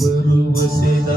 ದೇವರು ಒಸೆದ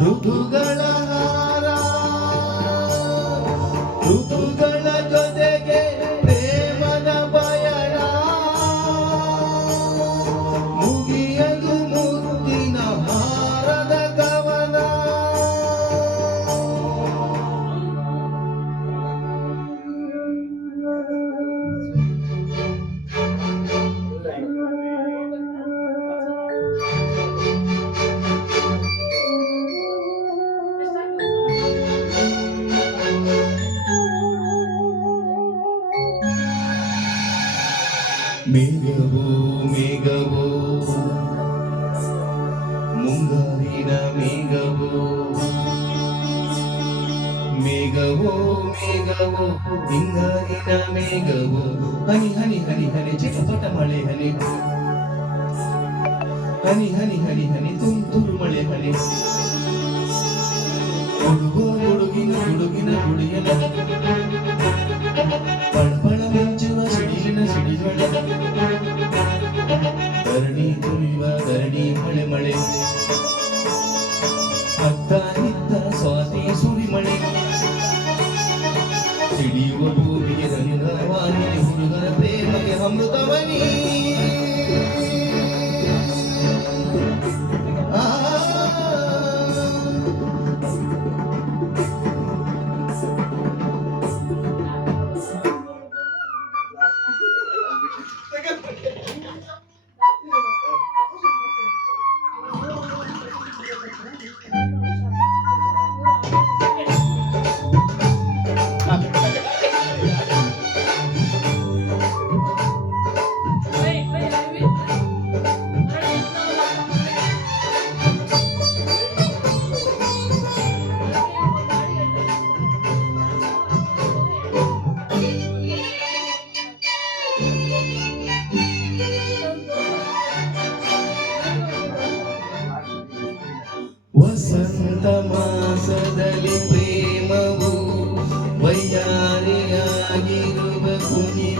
ऋतुग ಮೇಘವೋ ಮೇಘವೋ ಮುಂಗಾರಿನ ಮೇಘವೋ ಮೇಘವೋ ಮೇಘವೋ ಹಿಂಗಾರಿನ ಮೇಘವೋ ಹನಿ ಹನಿ ಹನಿ ಹನಿ ಚಿಟಪಟ ಮಳೆ ಹನಿ ಹನಿ ಹನಿ ಹನಿ ಹನಿ ತುಂತುರು ಮಳೆ ಹನಿ ಸಿಡಿಯುವ ಭೂಮಿಗೆ ರಂಗವಾಣಿ ಹುಡುಗರ ಪ್ರೇಮಗೆ ಅಮೃತವನಿ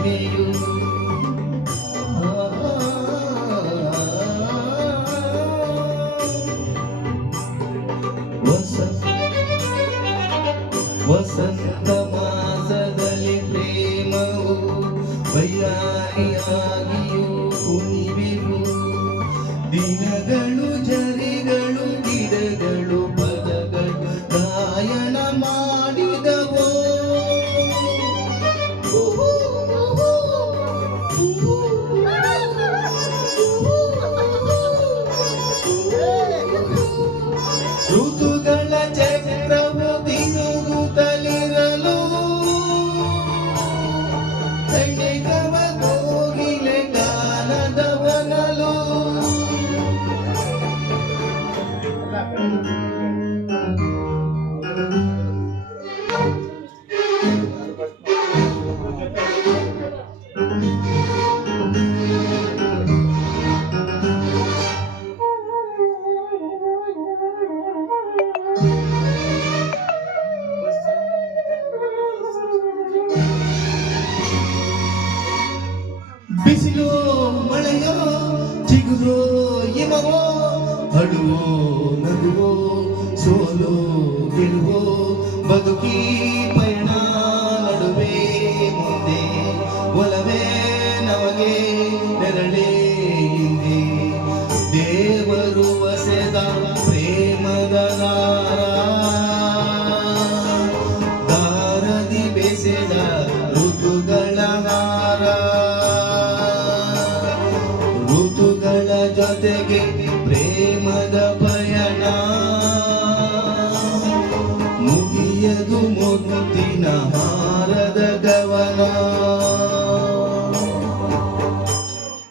ಕುಣಿವೆಯು ವಸಂತ ಮಾಸದಲ್ಲಿ ಪ್ರೇಮವು ವೈಯಾರಿಯಾಗಿಯೂ ಕುಣಿವೆವು ದಿನಗಳು ಜರಿಗಳು ಗಿಡಗಳು. ಬಿಸಿಲು ಮಳೆಯೋ, ಚಿಗುರು ಹಿಮವೋ ಅಡುವೋ ನಗುವೋ, ಸೋಲೋ ಗೆಲುವೋ, ಬದುಕಿ ಪಯಣ ನಡುವೆ ಮುಂದೆ, ಒಲವೇ ನಮಗೆ ನೆರಳೇ ಹಿಂದೆ. ದೇವರು ವಸೆದ ಪ್ರೇಮದನ ಜೊತೆಗೆ ಪ್ರೇಮದ ಪಯಣ. ಮುಗಿಯದು ಮುತ್ತಿನ ಹಾರದ ಗವನ.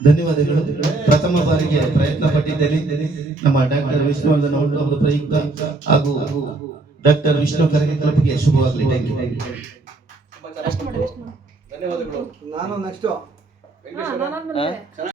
ಧನ್ಯವಾದಗಳು. ಪ್ರಥಮ ಬಾರಿಗೆ ಪ್ರಯತ್ನ ಪಟ್ಟಿದ್ದೇನೆ. ನಮ್ಮ ಡಾಕ್ಟರ್ ವಿಷ್ಣುವರ್ಧನ್ ಅವರು ಅವರ ಪ್ರಯುಕ್ತ ಹಾಗೂ ಡಾಕ್ಟರ್ ವಿಷ್ಣು ಕರಗೆ ಕಲಪಿಗೆ ಶುಭವಾಗಲಿ. ಥ್ಯಾಂಕ್ ಯು ಧನ್ಯವಾದಗಳು. ನಾನು ನೆಕ್ಸ್ಟ್